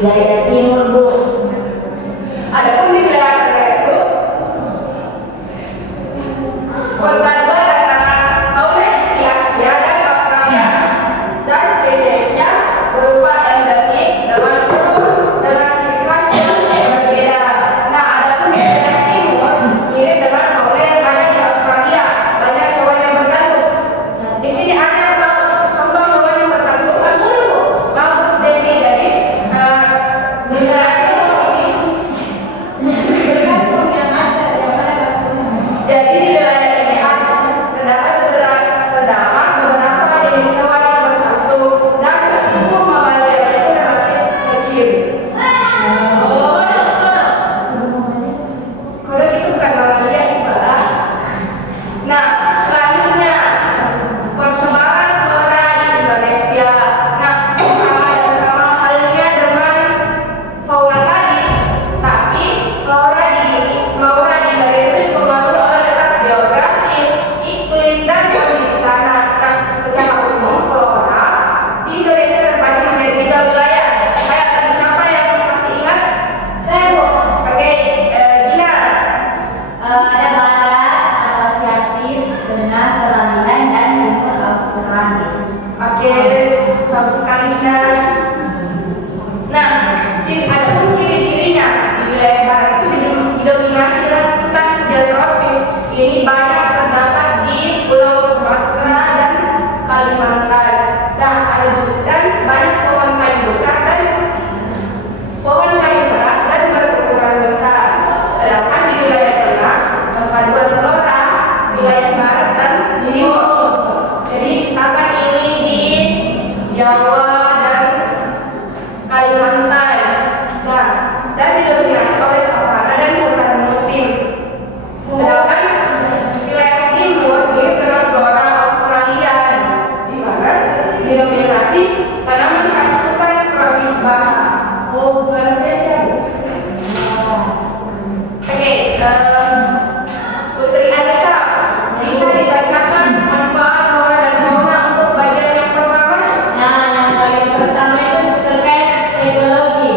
wilayah timur, Bu. Adapun di wilayah tengah itu perpaduan antara fauna di Asia dan Australia dan spesiesnya berupa endemik dengan ciri khas yang berbeda. Nah, adapun di wilayah timur mirip dengan fauna yang ada di Australia, banyak hewan yang bertanduk. Di sini ada contoh hewan yang bertanduk. Bagus deh, jadi wilayah timur ini bergantung yang ada gantung. Jadi di wilayah ini terdapat beberapa jenis hewan yang bertanduk dan tubuh mamalia itu relatif kecil. Kodok itu bukan mamalia, Ibadah. Nah, selanjutnya persebaran flora di Indonesia. Nah, sama halnya dengan fauna tadi, tapi flora di Indonesia itu dipengaruhi oleh letak geografis, iklim, dan kondisi tanah. Nah, secara umum flora di Indonesia terbagi menjadi 3 wilayah. Kayak tadi siapa yang masih ingat? Saya, Bu. Oke, Gina. Ada barat atau asiatis dengan peralihan dan timur Australis. Oke, bagus sekali Gina. Nah, adapun ciri-cirinya di wilayah barat itu didominasi hutan hijau tropis. Ini banyak terdapat di Pulau Sumatera dan Kalimantan. Nah, dan banyak pohon kayu besar dan pohon kayu keras dan berukuran besar. Sedangkan di wilayah tengah perpaduan flora wilayah barat dan timur. Jadi misalkan ini di Jawa dan Kalimantan, dan didominasi oleh savana dan hutan musim. Sedangkan wilayah timur mirip dengan flora Australia, di mana didominasi tanaman khas hutan tropis basah. Oh, luar biasa, Bu. Oke, Putri Anissa, bisa dibacakan manfaat flora dan fauna untuk bagian yang pertama? Nah, yang paling pertama itu terkait ekologi,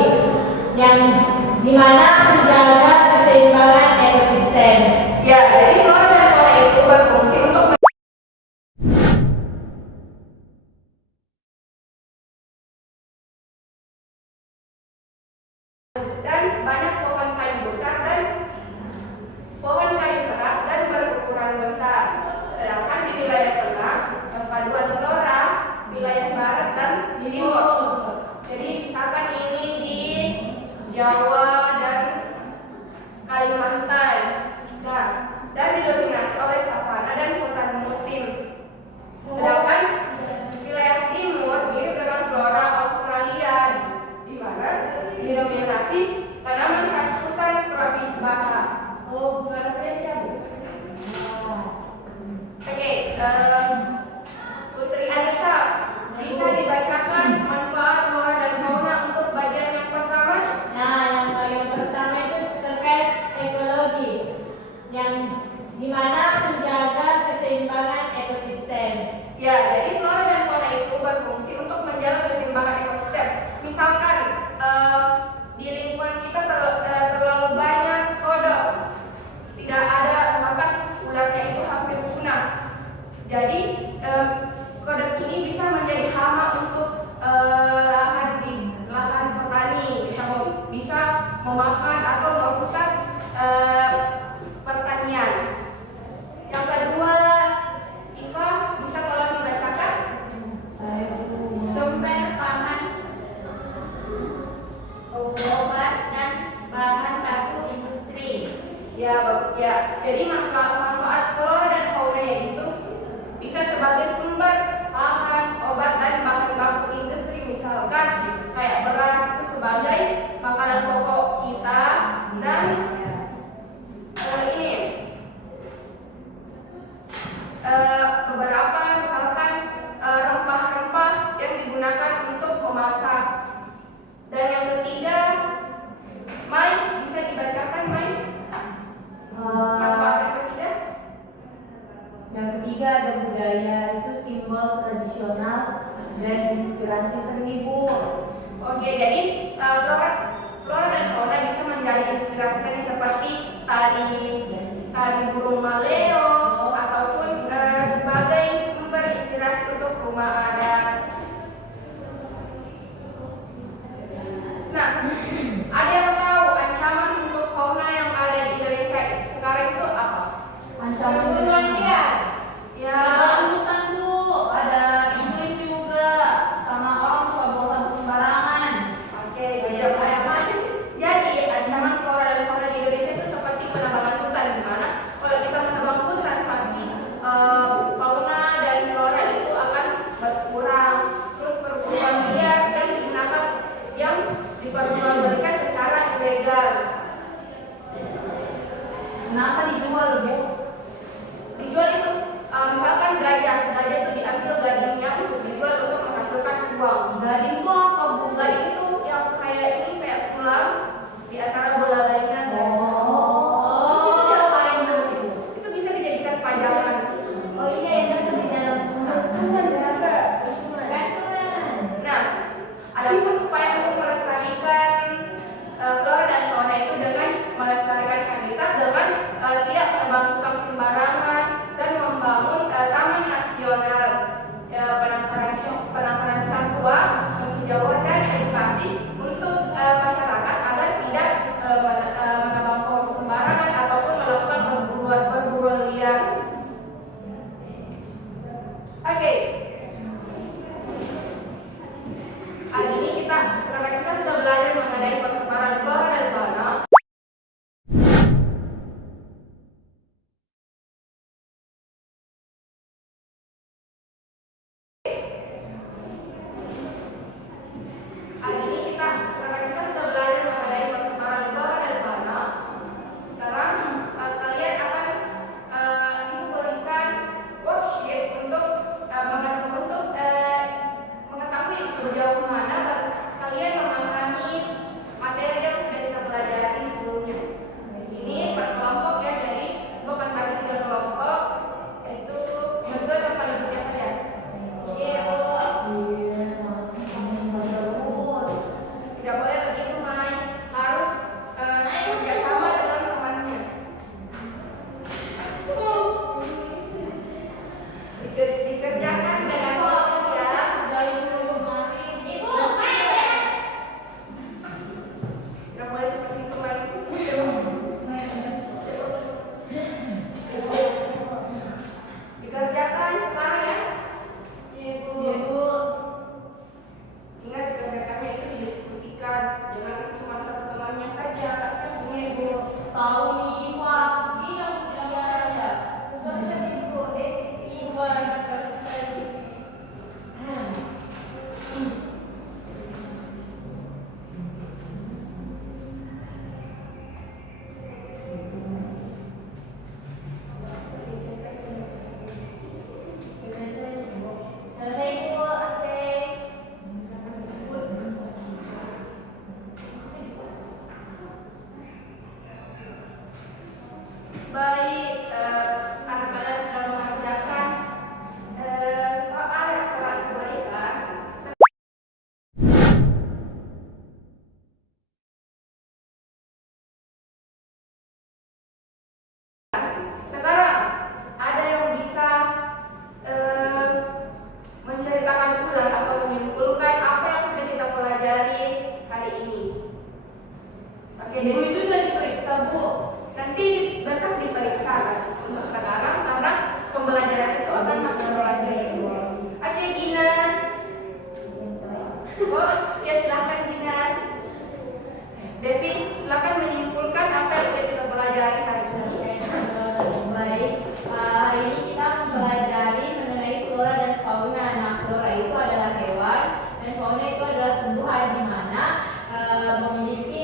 yang dimana menjaga keseimbangan ekosistem. Ya, jadi flora dan fauna itu berfungsi untuk dan banyak pohon kayu besar dan pohon kayu keras dan berukuran besar. Sedangkan di wilayah tengah perpaduan flora wilayah barat dan timur. Jadi misalkan ini di Jawa dan Kalimantan, dan didominasi oleh savana dan hutan musim. Sedangkan wilayah timur mirip dengan flora Australia, di mana didominasi tanaman khas hutan tropis basah. Oh, luar biasa, Bu. Oke, Putri Anissa, bisa dibacakan manfaat flora dan fauna untuk bagian yang pertama? Nah, yang paling pertama itu terkait ekologi, yang dimana menjaga keseimbangan ekosistem. Ya, jadi flora dan fauna itu berfungsi untuk menjaga keseimbangan ekosistem. Misalkan di lingkungan kita terlalu banyak kodok, tidak ada, misalkan ularnya itu hampir punah. Jadi kodok ini bisa menjadi hama untuk lahan petani, bisa memakan atau merusak pertanian. Yang kedua, Iva, bisa tolong dibacakan? Sumber pangan, obat, dan bahan baku industri. Ya, ya. Jadi manfaat flora dan fauna itu bisa sebagai sumber pangan, obat, dan bahan baku industri. Misalkan kayak beras itu sebagai makanan pokok kita, dan ini beberapa misalkan rempah-rempah yang digunakan untuk memasak. Dan yang ketiga, Mai, bisa dibacakan Mai? Manfaat yang ketiga? Yang ketiga ada budaya, itu simbol tradisional dan inspirasi seni, Bu. Oke, jadi flora dan fauna bisa menjadi inspirasi seni seperti tari burung maleo ataupun sebagai sumber inspirasi untuk rumah adat. Nah, ada yang tahu ancaman untuk fauna yang ada di Indonesia sekarang itu apa? Ancaman Pembunuhan dia. Ya. hutan Bu, ada iklim juga, sama orang suka bawa sampah sembarangan. Oke, jadi ancaman flora dan fauna di Indonesia itu seperti penambangan hutan, di mana kalau kita menebang hutan pasti fauna dan flora itu akan berkurang, terus perburuan liar dan digunakan yang diperjualbelikan secara ilegal. Kenapa dijual Bu? Dijual itu misalkan gajah itu diambil gadingnya untuk dijual untuk menghasilkan uang. Gading itu apa Bu? Gading itu yang kayak tulang di antara bola lainnya. Terus itu diapain nanti Bu? Itu bisa dijadikan pajangan. Oh iya, yang dasar di dalam gantungan. Nah, adapun upaya untuk melestarikan flora dan fauna itu dengan melestarikan habitat dengan tidak menebang hutan sembarangan dan membangun taman nasional, penangkaran satwa, penghijauan dan edukasi untuk masyarakat agar tidak menebang pohon sembarangan ataupun melakukan perburuan liar. Oke. Hari ini karena kita sudah belajar mengenai persebaran flora dan fauna. Karena kita sudah belajar mengenai persebaran flora dan fauna. Sekarang kalian akan ibu berikan worksheet untuk mengetahui sejauh mana kalian memahami materi yang sudah kita pelajari sebelumnya. Ini per kelompok ya, jadi bukan bagi 3 kelompok, itu sesuai tempat duduknya saja. Iya Bu. Tidak boleh begitu Mai, harus bekerjasama dengan temannya. Dikerjakan dengan baik ya. Ibu, tidak boleh seperti itu Mai. Dikerjakan sekarang ya. Ibu. Ingat dikerjakannya itu didiskusikan, jangan cuma satu temannya saja. Ibu tahu nih Pak, bilang tidak ada. Bukan Ibu, Ibu sekali. Selesai Bu, oke. Baik, karena kalian sudah mengerjakan soal yang telah diberikan. Sekarang ada yang bisa menceritakan ulang atau menyimpulkan apa yang sudah kita pelajari hari ini. Oke, Ibu itu udah diperiksa Bu. nanti besok diperiksa kan untuk sekarang karena pembelajaran itu akan masih berlangsung. Oke Gina. Oh ya silakan Gina. Devi silakan menyimpulkan apa yang sudah kita pelajari hari ini. Baik, hari ini kita mempelajari mengenai flora dan fauna. Nah, flora itu adalah hewan dan fauna itu adalah tumbuhan di mana memiliki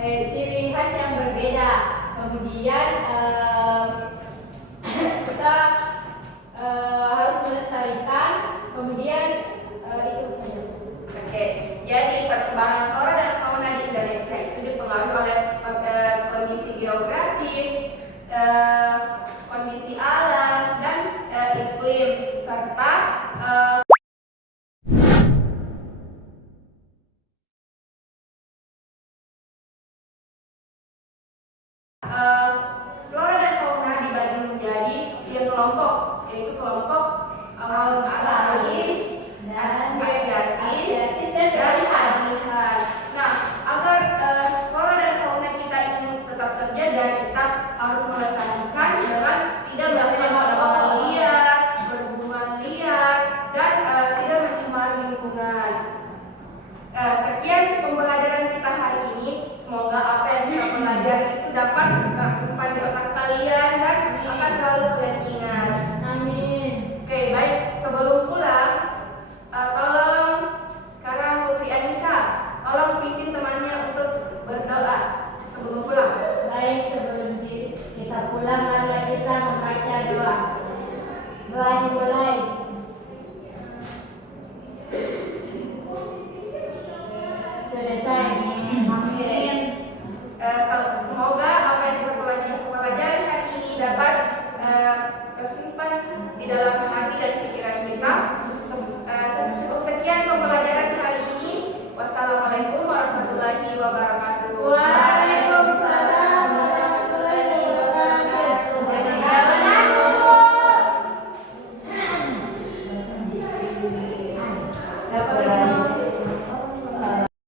ciri khas yang berbeda. Kemudian kita harus melestarikan. Kemudian itu saja. Oke, jadi persebaran flora dan fauna di Indonesia itu dipengaruhi oleh kondisi geografis, kondisi alam dan iklim. sebagian kelompok, yaitu kelompok Australis dan Asiatis dan berlihat. berlihat. Nah, agar flora dan fauna kita ini tetap terjaga, kita harus melestarikan dengan tidak melakukan penebangan liar, perburuan liar, dan tidak mencemari lingkungan. Sekian pembelajaran kita hari ini. Semoga apa yang kita pelajari itu dapat tersimpan di otak kalian dan akan selalu kalian ingat. Amin. Oke, baik. Sebelum pulang, tolong sekarang Putri Anissa, tolong pimpin temannya untuk berdoa sebelum pulang. Baik, sebelum kita pulang, mari kita membaca doa. Doa dimulai. Selesai. Amin. Semoga apa yang kita pelajari hari ini dapat tersimpan di dalam hati dan pikiran kita